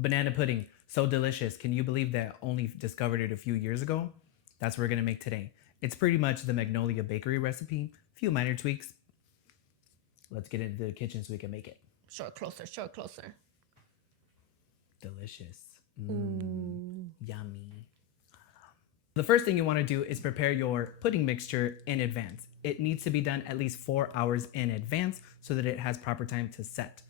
Banana pudding, so delicious. Can you believe that I only discovered it a few years ago? That's what we're gonna make today. It's pretty much the Magnolia Bakery recipe, a few minor tweaks. Let's get into the kitchen so we can make it. Show it closer, show it closer. Delicious. Yummy. The first thing you want to do is prepare your pudding mixture in advance. It needs to be done at least 4 hours in advance so that it has proper time to set.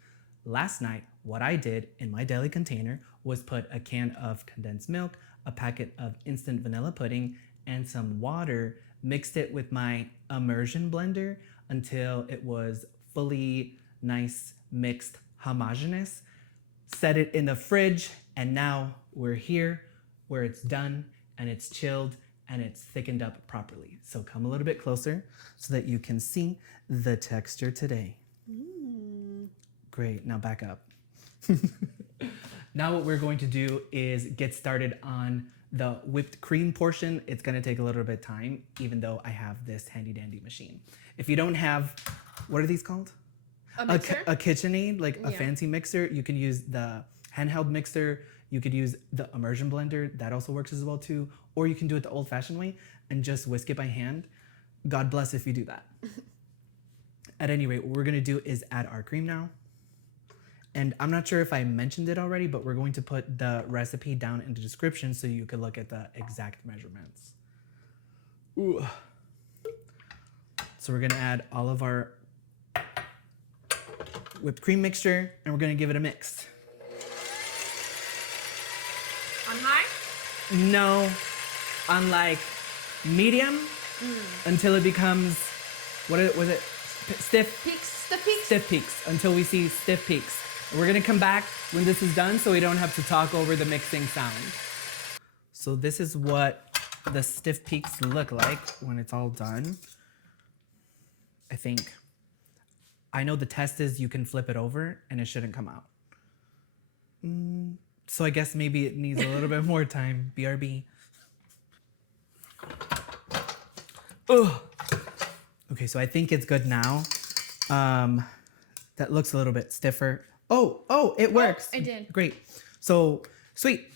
Last night, what I did in my deli container was put a can of condensed milk, a packet of instant vanilla pudding, and some water, mixed it with my immersion blender until it was fully nice, mixed, homogeneous. Set it in the fridge, and now we're here where it's done and it's chilled and it's thickened up properly. So come a little bit closer so that you can see the texture today. Great, now back up. Now what we're going to do is get started on the whipped cream portion. It's gonna take a little bit of time, even though I have this handy dandy machine. If you don't have, what are these called? A mixer? A KitchenAid, like a fancy mixer. You can use the handheld mixer. You could use the immersion blender. That also works as well too. Or you can do it the old fashioned way and just whisk it by hand. God bless if you do that. At any rate, what we're gonna do is add our cream now. And I'm not sure if I mentioned it already, but we're going to put the recipe down in the description so you can look at the exact measurements. Ooh. So we're gonna add all of our whipped cream mixture and we're gonna give it a mix. On high? No, on like medium until it becomes, was it? Stiff? Peaks, stiff peaks? Stiff peaks, until we see stiff peaks. We're gonna come back when this is done so we don't have to talk over the mixing sound. So this is what the stiff peaks look like when it's all done. I think. I know the test is you can flip it over and it shouldn't come out. So I guess maybe it needs a little bit more time. BRB. Ugh. Okay, so I think it's good now. That looks a little bit stiffer. Oh, it works. I did. Great. So, sweet.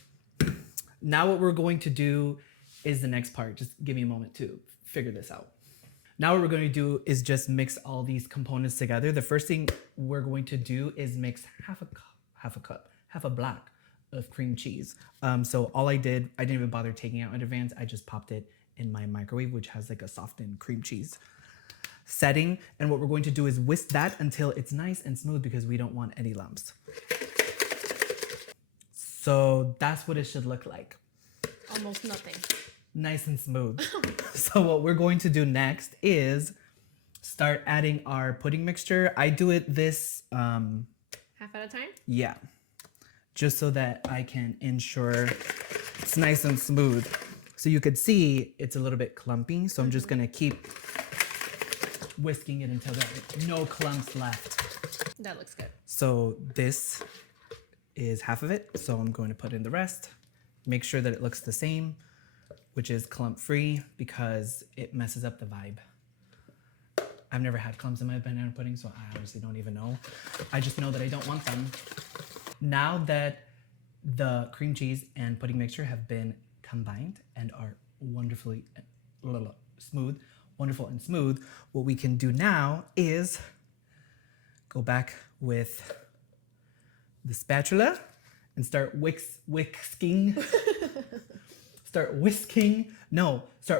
Now what we're going to do is the next part. Just give me a moment to figure this out. Now what we're going to do is just mix all these components together. The first thing we're going to do is mix half a block of cream cheese. So all I didn't even bother taking out in advance. I just popped it in my microwave, which has like a softened cream cheese setting. And what we're going to do is whisk that until it's nice and smooth because we don't want any lumps. So that's what it should look like. Almost nothing. Nice and smooth. So what we're going to do next is start adding our pudding mixture. I do it this, half at a time? Yeah, just so that I can ensure it's nice and smooth. So you could see it's a little bit clumpy. So I'm just gonna keep whisking it until there are no clumps left. That looks good. So this is half of it. So I'm going to put in the rest. Make sure that it looks the same, which is clump free because it messes up the vibe. I've never had clumps in my banana pudding, so I honestly don't even know. I just know that I don't want them. Now that the cream cheese and pudding mixture have been combined and are wonderful and smooth, what we can do now is go back with the spatula and start whisking. Start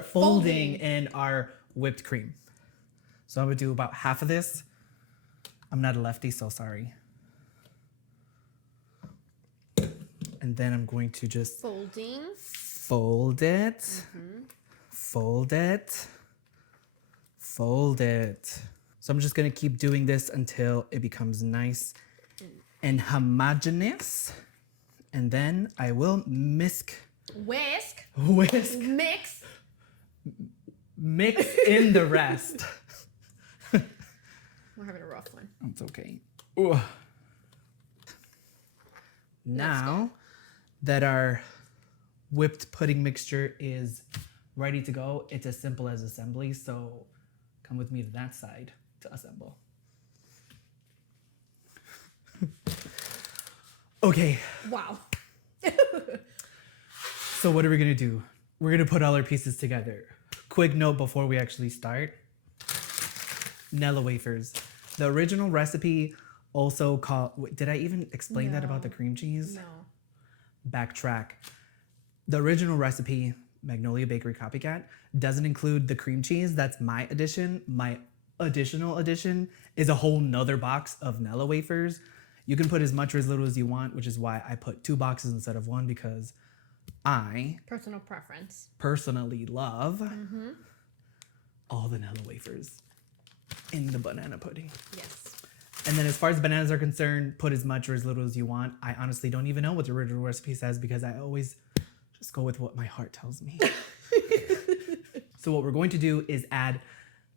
folding in our whipped cream. So I'm gonna do about half of this. I'm not a lefty, so sorry. And then I'm going to just fold it, fold it, fold it. So I'm just gonna keep doing this until it becomes nice and homogeneous. And then I will whisk, mix in the rest. We're having a rough one. It's okay. Ooh. Now that our whipped pudding mixture is ready to go, it's as simple as assembly. So come with me to that side to assemble. Okay, Wow. so what are we gonna do? We're gonna put all our pieces together. Quick note before we actually start. Nilla Wafers. The original recipe also called, wait, did I even explain that about the No. cream cheese? No. Backtrack. The original recipe, Magnolia Bakery Copycat, doesn't include the cream cheese. That's my addition. My additional addition is a whole nother box of Nilla Wafers. You can put as much or as little as you want, which is why I put 2 boxes instead of 1, because I Personal preference. personally love all the Nilla Wafers in the banana pudding. Yes. And then as far as bananas are concerned, put as much or as little as you want. I honestly don't even know what the original recipe says because I always just go with what my heart tells me. So what we're going to do is add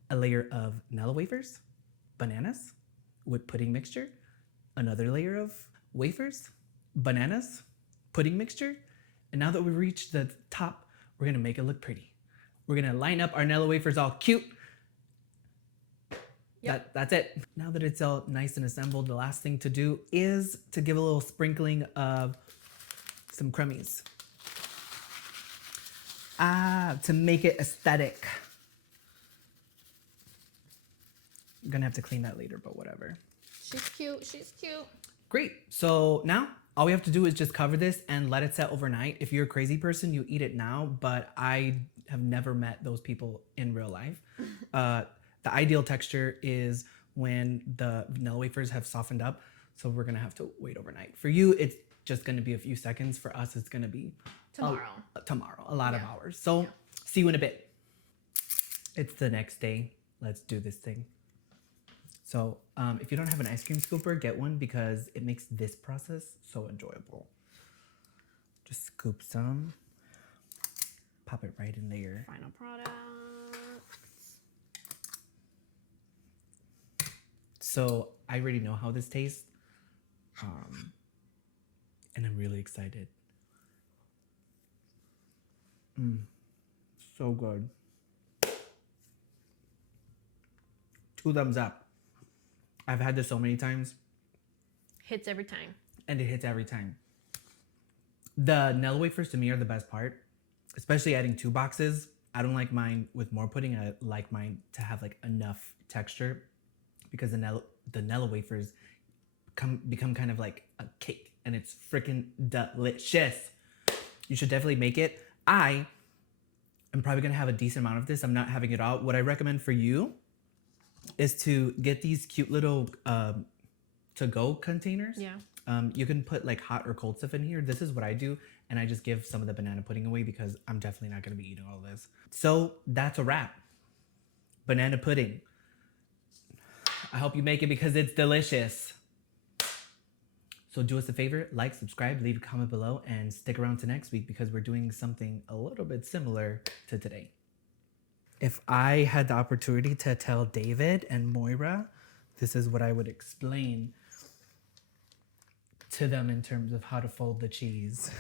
a layer of Nilla wafers, bananas with pudding mixture, another layer of wafers, bananas, pudding mixture. And now that we've reached the top, we're gonna make it look pretty. We're gonna line up our Nilla wafers all cute. Yep. That's it. Now that it's all nice and assembled, the last thing to do is to give a little sprinkling of some crummies. To make it aesthetic. I'm gonna have to clean that later, but whatever. She's cute. She's cute. Great. So now all we have to do is just cover this and let it set overnight. If you're a crazy person, you eat it now, but I have never met those people in real life. The ideal texture is when the vanilla wafers have softened up. So we're gonna have to wait overnight. For you, it's just gonna be a few seconds. For us, it's gonna be Tomorrow. a lot of Yeah. hours. So Yeah. see you in a bit. It's the next day. Let's do this thing. So if you don't have an ice cream scooper, get one because it makes this process so enjoyable. Just scoop some, pop it right in there. Final product. So I already know how this tastes, and I'm really excited. So good. 2 thumbs up. I've had this so many times, Hits every time. and it hits every time. The Nilla wafers to me are the best part, especially adding 2 boxes. I don't like mine with more pudding. I like mine to have like enough texture because the Nilla wafers become kind of like a cake, and it's freaking delicious. You should definitely make it. I am probably gonna have a decent amount of this. I'm not having it all. What I recommend for you is to get these cute little to-go containers. Yeah. You can put like hot or cold stuff in here. This is what I do, and I just give some of the banana pudding away because I'm definitely not gonna be eating all this. So that's a wrap. Banana pudding. I hope you make it because it's delicious. So do us a favor, like, subscribe, leave a comment below, and stick around to next week because we're doing something a little bit similar to today. If I had the opportunity to tell David and Moira, this is what I would explain to them in terms of how to fold the cheese.